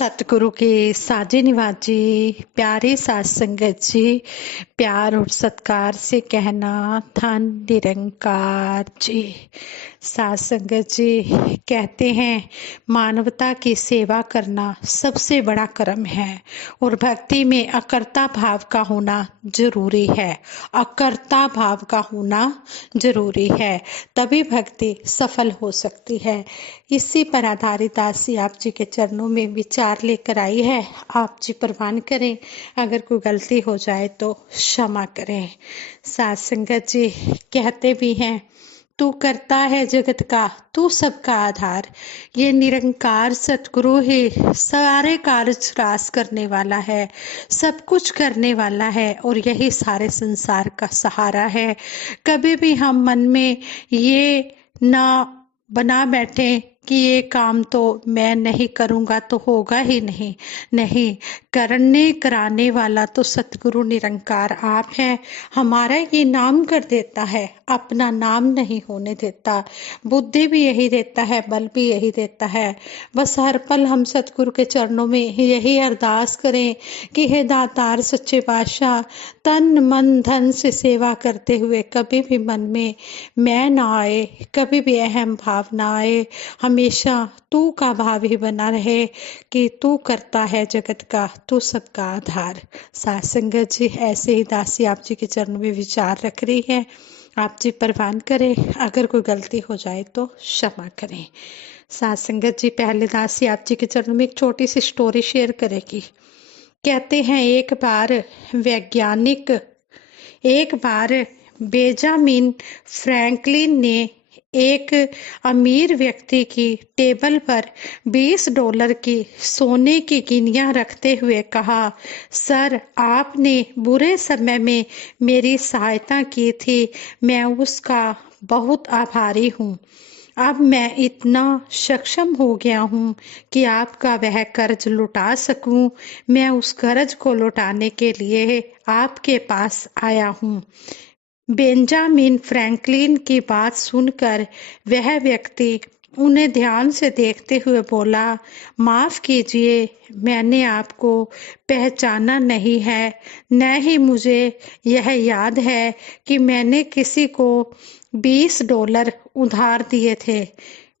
सतगुरु के साजे निवाज जी, प्यारे साध संगत जी, प्यार और सत्कार से कहना धन निरंकार जी। साध संगत जी कहते हैं मानवता की सेवा करना सबसे बड़ा कर्म है और भक्ति में अकर्ता भाव का होना जरूरी है। अकर्ता भाव का होना जरूरी है, तभी भक्ति सफल हो सकती है। इसी पर आधारित दासी आप जी के चरणों में विचार लेकर आई है। आप जी प्रवान करें, अगर कोई गलती हो जाए तो क्षमा करें। साध संगत जी कहते भी हैं तू करता है जगत का, तू सबका आधार। ये निरंकार सतगुरु ही सारे कार्य रास करने वाला है, सब कुछ करने वाला है और यही सारे संसार का सहारा है। कभी भी हम मन में ये ना बना बैठे कि ये काम तो मैं नहीं करूँगा तो होगा ही नहीं। नहीं, करने कराने वाला तो सतगुरु निरंकार आप है। हमारा ये नाम कर देता है, अपना नाम नहीं होने देता। बुद्धि भी यही देता है, बल भी यही देता है। बस हर पल हम सतगुरु के चरणों में यही अरदास करें कि हे दातार सच्चे पातशाह, तन मन धन से सेवा करते हुए कभी भी मन में मैं ना आए, कभी भी अहम भाव ना आए। हमेशा तू का भाव ही बना रहे कि तू करता है जगत का, तू सबका आधार। साध संगत जी ऐसे ही दासी आप जी के चरणों में विचार रख रही है। आप जी प्रवान करें, अगर कोई गलती हो जाए तो क्षमा करें। साध संगत जी पहले दासी आप जी के चरणों में एक छोटी सी स्टोरी शेयर करेगी। कहते हैं एक बार बेंजामिन फ्रैंकलिन ने एक अमीर व्यक्ति की टेबल पर $20 की सोने की गिनियां रखते हुए कहा, सर आपने बुरे समय में मेरी सहायता की थी, मैं उसका बहुत आभारी हूँ। अब मैं इतना सक्षम हो गया हूँ कि आपका वह कर्ज लौटा सकूं। मैं उस कर्ज को लौटाने के लिए आपके पास आया हूँ। बेंजामिन फ्रैंकलिन की बात सुनकर वह व्यक्ति उन्हें ध्यान से देखते हुए बोला, माफ कीजिए, मैंने आपको पहचाना नहीं है, न ही मुझे यह याद है कि मैंने किसी को $20 उधार दिए थे।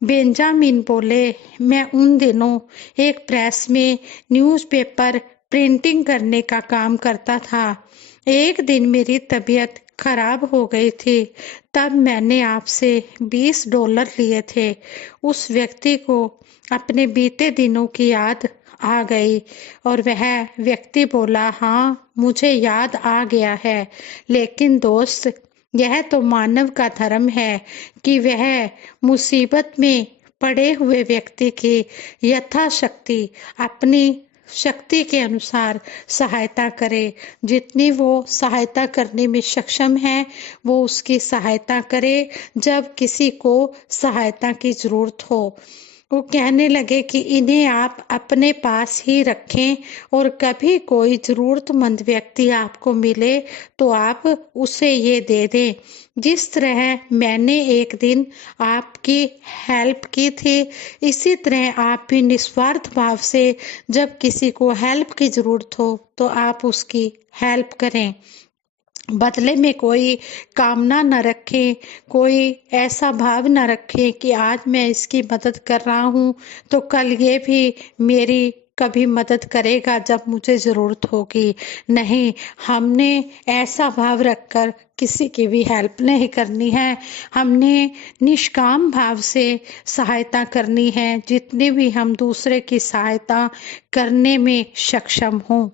बेंजामिन बोले, मैं उन दिनों एक प्रेस में न्यूज़पेपर प्रिंटिंग करने का काम करता था। एक दिन मेरी तबीयत खराब हो गई थी, तब मैंने आपसे $20 लिए थे। उस व्यक्ति को अपने बीते दिनों की याद आ गई और वह व्यक्ति बोला, हाँ मुझे याद आ गया है, लेकिन दोस्त यह तो मानव का धर्म है कि वह मुसीबत में पड़े हुए व्यक्ति की यथाशक्ति अपनी शक्ति के अनुसार सहायता करे। जितनी वो सहायता करने में सक्षम है वो उसकी सहायता करे जब किसी को सहायता की जरूरत हो। वो कहने लगे कि इन्हें आप अपने पास ही रखें और कभी कोई जरूरतमंद व्यक्ति आपको मिले तो आप उसे ये दे दें। जिस तरह मैंने एक दिन आपकी हेल्प की थी, इसी तरह आप भी निस्वार्थ भाव से जब किसी को हेल्प की जरूरत हो तो आप उसकी हेल्प करें। बदले में कोई कामना न रखें, कोई ऐसा भाव न रखें कि आज मैं इसकी मदद कर रहा हूँ तो कल ये भी मेरी कभी मदद करेगा जब मुझे जरूरत होगी। नहीं, हमने ऐसा भाव रखकर किसी की भी हेल्प नहीं करनी है। हमने निष्काम भाव से सहायता करनी है, जितनी भी हम दूसरे की सहायता करने में सक्षम हों।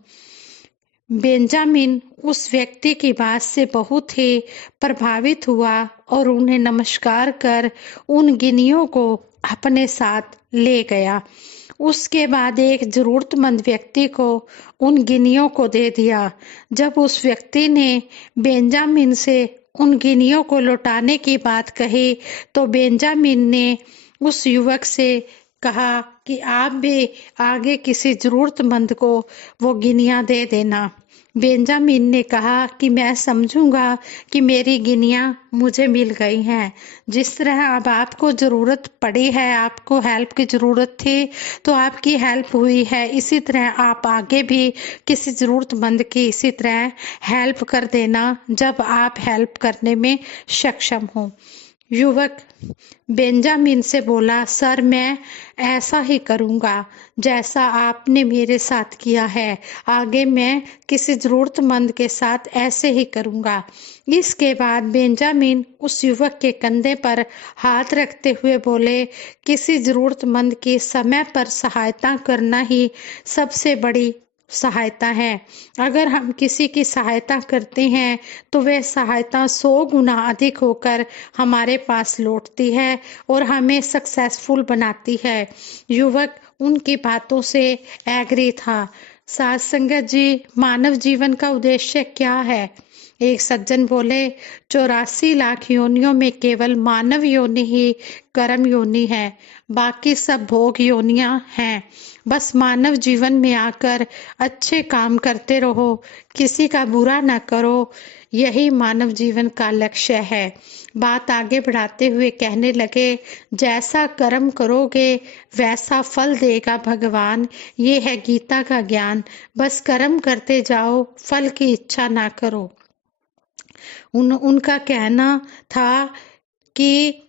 बेंजामिन उस व्यक्ति की बात से बहुत ही प्रभावित हुआ और उन्हें नमस्कार कर उन गिनियों को अपने साथ ले गया। उसके बाद एक जरूरतमंद व्यक्ति को उन गिनियों को दे दिया। जब उस व्यक्ति ने बेंजामिन से उन गिनियों को लौटाने की बात कही तो बेंजामिन ने उस युवक से कहा कि आप भी आगे किसी जरूरतमंद को वो गिनियां दे देना। बेंजामिन ने कहा कि मैं समझूंगा कि मेरी गिनियां मुझे मिल गई हैं। जिस तरह अब आपको ज़रूरत पड़ी है, आपको हेल्प की ज़रूरत थी तो आपकी हेल्प हुई है, इसी तरह आप आगे भी किसी ज़रूरतमंद की इसी तरह हेल्प कर देना जब आप हेल्प करने में सक्षम हो। युवक बेंजामिन से बोला, सर मैं ऐसा ही करूंगा जैसा आपने मेरे साथ किया है। आगे मैं किसी जरूरतमंद के साथ ऐसे ही करूंगा। इसके बाद बेंजामिन उस युवक के कंधे पर हाथ रखते हुए बोले, किसी जरूरतमंद की समय पर सहायता करना ही सबसे बड़ी सहायता है। अगर हम किसी की सहायता करते हैं तो वह सहायता 100 गुना अधिक होकर हमारे पास लौटती है और हमें सक्सेसफुल बनाती है। युवक उनकी बातों से एग्री था। साथ संगत जी, मानव जीवन का उद्देश्य क्या है? एक सज्जन बोले, 84 लाख योनियों में केवल मानव योनि ही कर्म योनि है, बाकी सब भोग योनियां हैं। बस मानव जीवन में आकर अच्छे काम करते रहो, किसी का बुरा ना करो, यही मानव जीवन का लक्ष्य है। बात आगे बढ़ाते हुए कहने लगे, जैसा कर्म करोगे वैसा फल देगा भगवान, ये है गीता का ज्ञान। बस कर्म करते जाओ, फल की इच्छा ना करो। उनका कहना था कि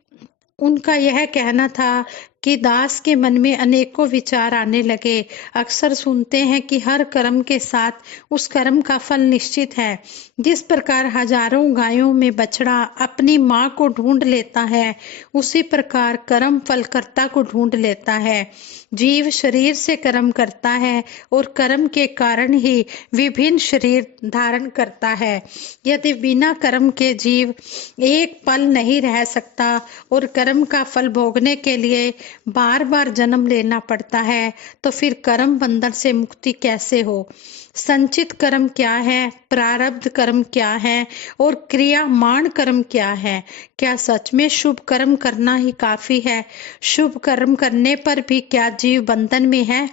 उनका यह कहना था कि दास के मन में अनेकों विचार आने लगे। अक्सर सुनते हैं कि हर कर्म के साथ उस कर्म का फल निश्चित है। जिस प्रकार हजारों गायों में बछड़ा अपनी माँ को ढूंढ लेता है, उसी प्रकार कर्म फल कर्ता को ढूंढ लेता है। जीव शरीर से कर्म करता है और कर्म के कारण ही विभिन्न शरीर धारण करता है। यदि बिना कर्म के जीव एक पल नहीं रह सकता और कर्म का फल भोगने के लिए बार बार जन्म लेना पड़ता है, तो फिर कर्म बंधन से मुक्ति कैसे हो? संचित कर्म क्या है, प्रारब्ध कर्म क्या है और क्रियामान कर्म क्या है? क्या सच में शुभ कर्म करना ही काफी है? शुभ कर्म करने पर भी क्या जीव बंधन में है?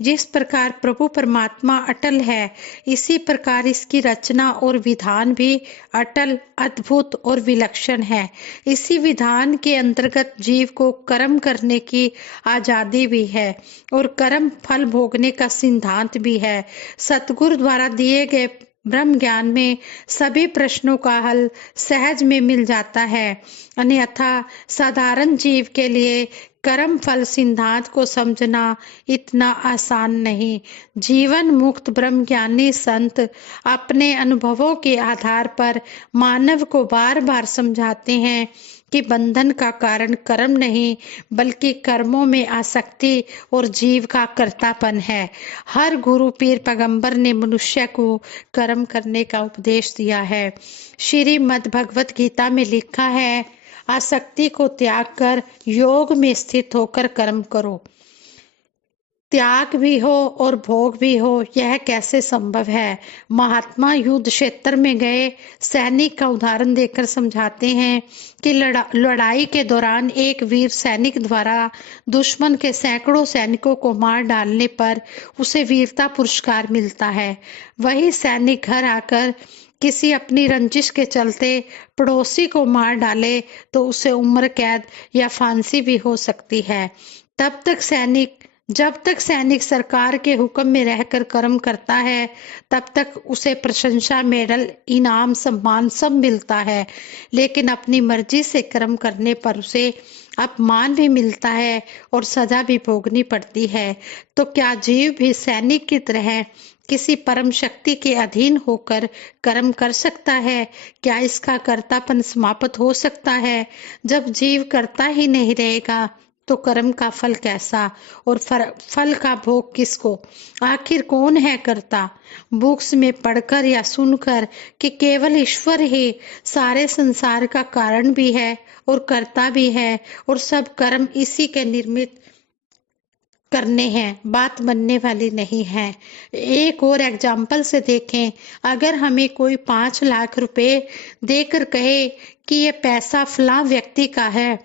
जिस प्रकार प्रभु परमात्मा अटल है, इसी प्रकार इसकी रचना और विधान भी अटल, अद्भुत और विलक्षण है। इसी विधान के अंतर्गत जीव को कर्म करने की आजादी भी है और कर्म फल भोगने का सिद्धांत भी है। सतगुरु द्वारा दिए गए ब्रह्म ज्ञान में सभी प्रश्नों का हल सहज में मिल जाता है। अन्यथा साधारण जीव के लिए कर्म फल सिद्धांत को समझना इतना आसान नहीं। जीवन मुक्त ब्रह्म ज्ञानी संत अपने अनुभवों के आधार पर मानव को बार बार समझाते हैं कि बंधन का कारण कर्म नहीं बल्कि कर्मों में आसक्ति और जीव का कर्तापन है। हर गुरु पीर पैगंबर ने मनुष्य को कर्म करने का उपदेश दिया है। श्रीमद् भगवत गीता में लिखा है, आसक्ति को त्याग कर योग में स्थित होकर कर्म करो। त्याग भी हो और भोग भी हो, यह कैसे संभव है? महात्मा युद्ध क्षेत्र में गए सैनिक का उदाहरण देकर समझाते हैं कि लड़ाई के दौरान एक वीर सैनिक द्वारा दुश्मन के सैकड़ों सैनिकों को मार डालने पर उसे वीरता पुरस्कार मिलता है। वही सैनिक घर आकर किसी अपनी रंजिश के चलते पड़ोसी को मार डाले तो उसे उम्र कैद या फांसी भी हो सकती है। जब तक सैनिक सरकार के हुक्म में रहकर कर्म करता है, तब तक उसे प्रशंसा, मेडल, इनाम, सम्मान सब मिलता है। लेकिन अपनी मर्जी से कर्म करने पर उसे अपमान भी मिलता है और सजा भी भोगनी पड़ती है। तो क्या जीव भी सैनिक की तरह किसी परम शक्ति के अधीन होकर कर्म कर सकता है? क्या इसका कर्तापन समाप्त हो सकता है? जब जीव करता ही नहीं रहेगा तो कर्म का फल कैसा और फल का भोग किसको? आखिर कौन है कर्ता? बुक्स में पढ़कर या सुनकर कि केवल ईश्वर ही सारे संसार का कारण भी है और कर्ता भी है और सब कर्म इसी के निर्मित करने हैं, बात बनने वाली नहीं है। एक और एग्जाम्पल से देखें, अगर हमें कोई 5 लाख रुपए देकर कहे कि ये पैसा फलां व्यक्ति का है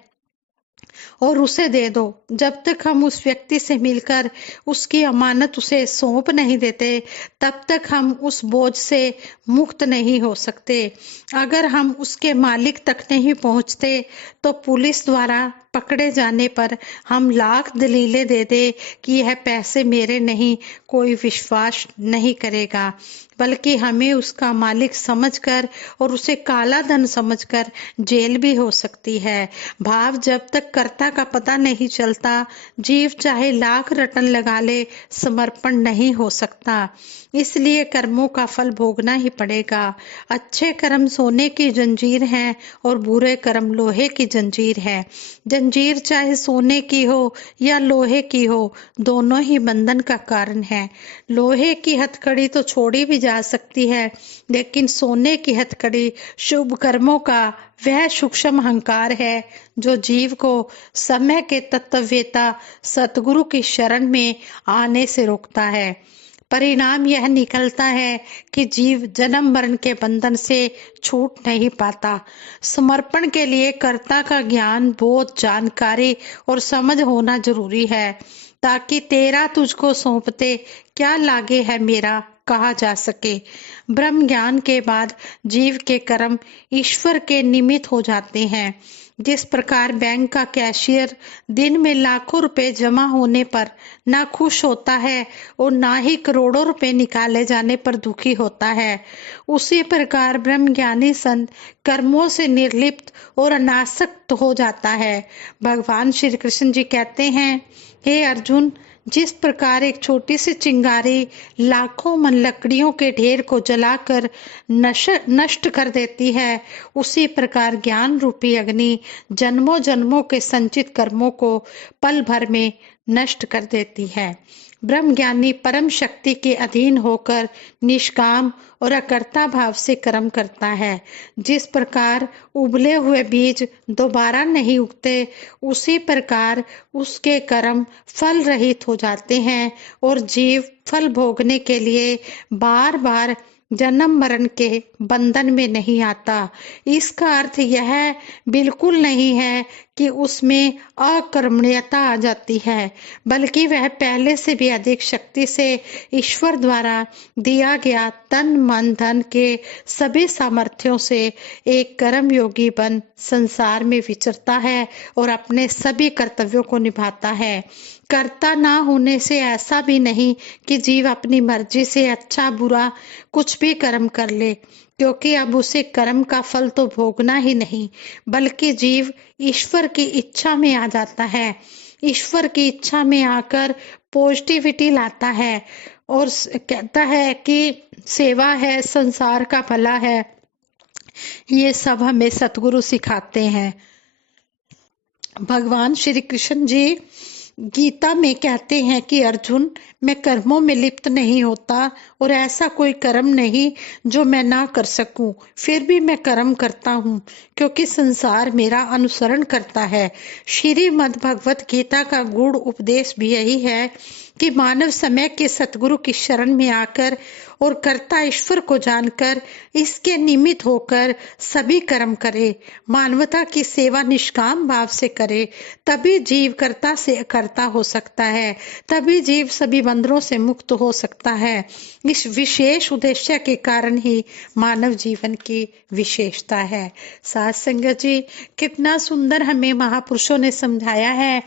और उसे दे दो। जब तक हम उस व्यक्ति से मिलकर उसकी अमानत उसे सौंप नहीं देते, तब तक हम उस बोझ से मुक्त नहीं हो सकते। अगर हम उसके मालिक तक नहीं पहुंचते तो पुलिस द्वारा पकड़े जाने पर हम लाख दलीलें दे दे कि यह पैसे मेरे नहीं, कोई विश्वास नहीं करेगा, बल्कि हमें उसका मालिक समझकर और उसे काला धन समझकर जेल भी हो सकती है। भाव जब तक कर्ता का पता नहीं चलता, जीव चाहे लाख रटन लगा ले, समर्पण नहीं हो सकता। इसलिए कर्मों का फल भोगना ही पड़ेगा। अच्छे कर्म सोने की जंजीर है और बुरे कर्म लोहे की जंजीर है। जंजीर चाहे सोने की हो या लोहे की हो, दोनों ही बंधन का कारण है। लोहे की हथकड़ी तो छोड़ी भी जा सकती है, लेकिन सोने की हथकड़ी शुभ कर्मों का वह सूक्ष्म अहंकार है जो जीव को समय के तत्ववेता सतगुरु की शरण में आने से रोकता है। परिणाम यह निकलता है कि जीव जन्म मरण के बंधन से छूट नहीं पाता। समर्पण के लिए कर्ता का ज्ञान, बोध, जानकारी और समझ होना जरूरी है, ताकि तेरा तुझको सौंपते क्या लागे है मेरा कहा जा सके। ब्रह्म ज्ञान के बाद जीव के कर्म ईश्वर के निमित्त हो जाते हैं। जिस प्रकार बैंक का कैशियर दिन में लाखों रुपए जमा होने पर ना खुश होता है और ना ही करोड़ों रुपए निकाले जाने पर दुखी होता है, उसी प्रकार ब्रह्मज्ञानी संत कर्मों से निर्लिप्त और अनासक्त हो जाता है। भगवान श्री कृष्ण जी कहते हैं, हे अर्जुन, जिस प्रकार एक छोटी सी चिंगारी लाखों मन लकड़ियों के ढेर को जलाकर नष्ट कर देती है, उसी प्रकार ज्ञान रूपी अग्नि जन्मों जन्मों के संचित कर्मों को पल भर में नष्ट कर देती है। ब्रह्मज्ञानी परम शक्ति के अधीन होकर निष्काम और अकर्ता भाव से कर्म करता है। जिस प्रकार उबले हुए बीज दोबारा नहीं उगते, उसी प्रकार उसके कर्म फल रहित हो जाते हैं और जीव फल भोगने के लिए बार बार जन्म मरण के बंधन में नहीं आता। इसका अर्थ यह बिल्कुल नहीं है कि उसमें अकर्मण्यता आ जाती है, बल्कि वह पहले से भी अधिक शक्ति से ईश्वर द्वारा दिया गया तन मन धन के सभी सामर्थ्यों से एक कर्म योगी बन संसार में विचरता है और अपने सभी कर्तव्यों को निभाता है। कर्ता ना होने से ऐसा भी नहीं कि जीव अपनी मर्जी से अच्छा बुरा कुछ भी कर्म कर ले, क्योंकि अब उसे कर्म का फल तो भोगना ही नहीं, बल्कि जीव ईश्वर की इच्छा में आ जाता है। ईश्वर की इच्छा में आकर पॉजिटिविटी लाता है और कहता है कि सेवा है, संसार का भला है। ये सब हमें सतगुरु सिखाते हैं। भगवान श्री कृष्ण जी गीता में कहते हैं कि अर्जुन, मैं कर्मों में लिप्त नहीं होता और ऐसा कोई कर्म नहीं जो मैं ना कर सकूं, फिर भी मैं कर्म करता हूं, क्योंकि संसार मेरा अनुसरण करता है। श्रीमद् भगवत गीता का गूढ़ उपदेश भी यही है कि मानव समय के सतगुरु की शरण में आकर और कर्ता ईश्वर को जानकर इसके निमित्त होकर सभी कर्म करे, मानवता की सेवा निष्काम भाव से करे, तभी जीव कर्ता से अकर्ता हो सकता है, तभी जीव सभी बंधनों से मुक्त हो सकता है। इस विशेष उद्देश्य के कारण ही मानव जीवन की विशेषता है। साथ संगत जी, कितना सुंदर हमें महापुरुषों ने समझाया है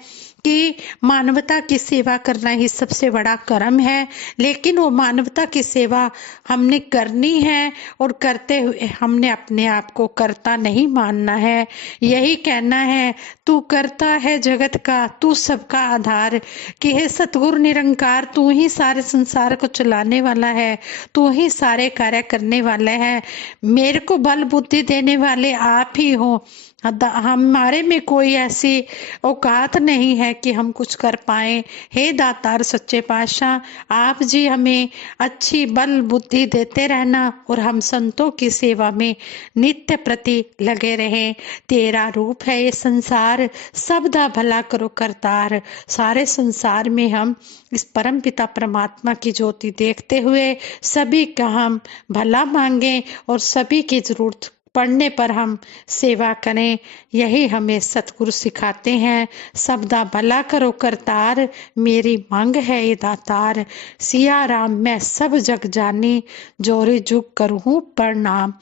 कि मानवता की सेवा करना ही सबसे बड़ा कर्म है, लेकिन वो मानवता की सेवा हमने करनी है और करते हुए हमने अपने आप को कर्ता नहीं मानना है। यही कहना है, तू करता है जगत का, तू सबका आधार, कि हे सतगुरु निरंकार, तू ही सारे संसार को चलाने वाला है, तू ही सारे कार्य करने वाला है, मेरे को बल बुद्धि देने वाले आप ही हो। हमारे में कोई ऐसी औकात नहीं है कि हम कुछ कर पाए। हे दातार सच्चे पातशाह, आप जी हमें अच्छी बल बुद्धि देते रहना और हम संतों की सेवा में नित्य प्रति लगे रहें। तेरा रूप है ये संसार, सबदा भला करो करतार। सारे संसार में हम इस परम पिता परमात्मा की ज्योति देखते हुए सभी का हम भला मांगे और सभी की जरूरत पढ़ने पर हम सेवा करें, यही हमें सतगुरु सिखाते हैं। सबदा भला करो करतार, मेरी मांग है ये दातार। सिया राम मैं सब जग जानी, जोरे जुग करूँ प्रणाम।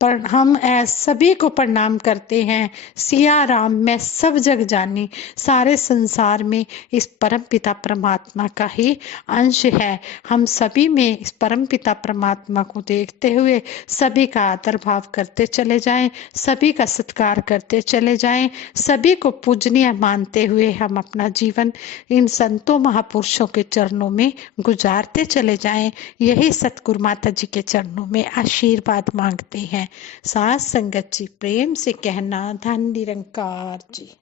पर हम सभी को प्रणाम करते हैं। सिया राम मैं सब जग जानी, सारे संसार में इस परम पिता परमात्मा का ही अंश है। हम सभी में इस परम पिता परमात्मा को देखते हुए सभी का आदर भाव करते चले जाएं, सभी का सत्कार करते चले जाएं, सभी को पूजनीय मानते हुए हम अपना जीवन इन संतों महापुरुषों के चरणों में गुजारते चले जाएं। यही सतगुरु माता जी के चरणों में आशीर्वाद मांगते हैं। साथ संगत जी प्रेम से कहना, धन निरंकार जी।